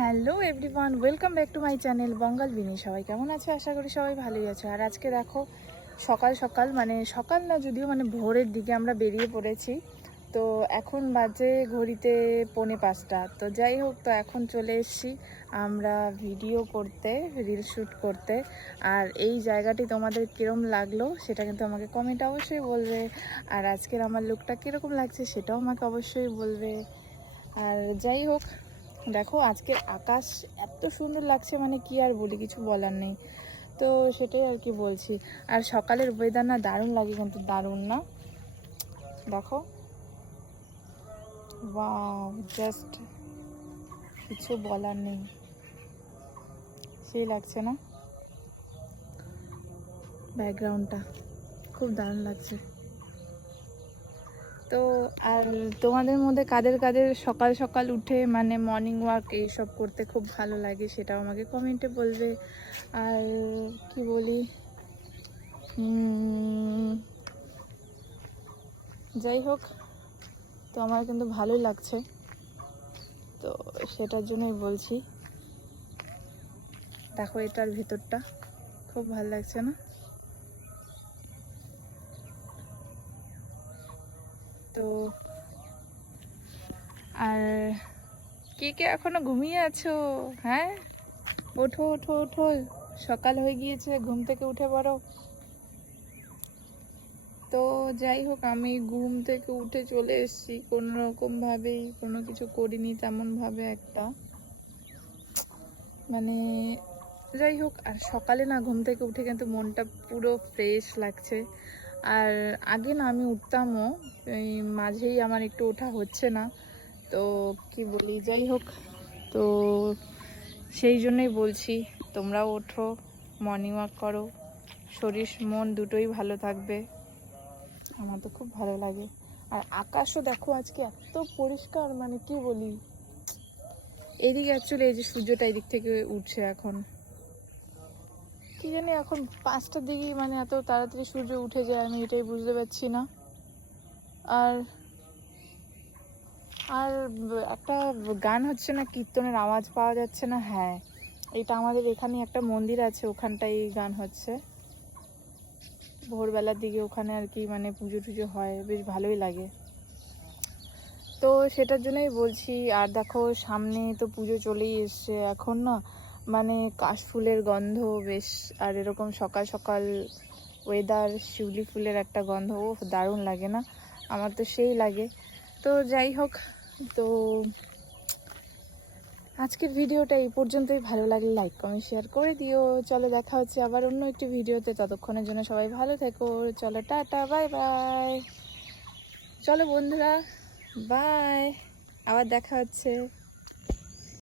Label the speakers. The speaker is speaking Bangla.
Speaker 1: Hello everyone, welcome back to my channel Bangal Bini. সবাই কেমন আছে? আশা করি সবাই ভালোই আছে। আর আজকে দেখো, সকাল সকাল মানে সকাল না, যদিও মানে ভোরের দিকে আমরা বেরিয়ে পড়েছি। তো এখন বাজে ঘড়িতে পৌনে পাঁচটা। তো যাই হোক, তো এখন চলে এসেছি আমরা ভিডিও করতে রিল শ্যুট করতে। আর এই জায়গাটি তোমাদের কীরকম লাগল, সেটা কিন্তু আমাকে কমেন্ট অবশ্যই বলবে। আর আজকের আমার লুকটা কীরকম লাগছে, সেটাও আমাকে অবশ্যই বলবে। আর যাই হোক দেখো আজকের আকাশ এত সুন্দর লাগছে মানে কি আর বলি, কিছু বলার নেই। তো সেটাই আর কি বলছি। আর সকালের ওয়েদার না দারুণ লাগে কিন্তু, দারুণ না? দেখো। জাস্ট কিছু বলার নেই। সেই লাগছে না? ব্যাকগ্রাউন্ডটা খুব দারুণ লাগছে। তো, আর তোমাদের মধ্যে কাদের কাদের সকাল সকাল উঠে মানে মর্নিং ওয়াক এইসব করতে খুব ভালো লাগে সেটাও আমাকে কমেন্টে বলবে। আর কি বলি? যাই হোক, তো আমার কিন্তু ভালোই লাগছে। তো সেটার জন্যই বলছি। দেখো এটার ভেতরটা, খুব ভালো লাগছে না? তো আর কে কে এখনও ঘুমিয়ে আছো? হ্যাঁ? ওঠো ওঠো ওঠো। সকাল হয়ে গিয়েছে, ঘুম থেকে উঠে পড়ো। তো যাই হোক, আমি ঘুম থেকে উঠে চলে এসেছি। কোনো রকমভাবেই কোনো কিছু করিনি তেমনভাবে একটা। মানে যাই হোক, আর সকালে না ঘুম থেকে উঠে কিন্তু মনটা পুরো ফ্রেশ লাগছে। আর আগে না আমি উঠতামও, এই মাঝেই আমার একটু ওঠা হচ্ছে না। তো কি বলি, যাই হোক। তো সেই জন্যই বলছি, তোমরাও ওঠো মর্নিং ওয়াক করো। শরীর, মন দুটোই ভালো থাকবে। আমার তো খুব ভালো লাগে। আর আকাশও দেখো আজকে এত পরিষ্কার মানে কি বলি? এদিকে অ্যাকচুয়ালি এই যে সূর্যটা এদিক থেকে উঠছে এখন। কি জানি এখন পাঁচটার দিকেই মানে এত তাড়াতাড়ি সূর্য উঠে যায়, আমি এটাই বুঝতে পারছি না। আর আর একটা গান হচ্ছে না, কীর্তনের আওয়াজ পাওয়া যাচ্ছে না হ্যাঁ। এটা আমাদের এখানে একটা মন্দির আছে, ওখানটায় এই গান হচ্ছে। ভোরবেলার দিকে ওখানে আর কি মানে পুজো টুজো হয়, বেশ ভালোই লাগে। তো সেটার জন্যই বলছি, আর দেখো সামনে তো পুজো চলেই এসছে, এখন না মানে কাশফুলের গন্ধ, বেশ, আর এরকম সকাল সকাল ওয়েদার শিউলি ফুলের একটা গন্ধ ও দারুণ লাগে না? আমার তো সেই লাগে। তো যাই হোক, তো আজকের ভিডিওটা এই পর্যন্তই। ভালো লাগলে লাইক কমেন্ট শেয়ার করে দিও। চলো দেখা হচ্ছে আবার অন্য একটি ভিডিওতে। ততক্ষণের জন্য সবাই ভালো থেকো। চলো, টাটা বাই বাই চলো বন্ধুরা বাই আবার দেখা হচ্ছে।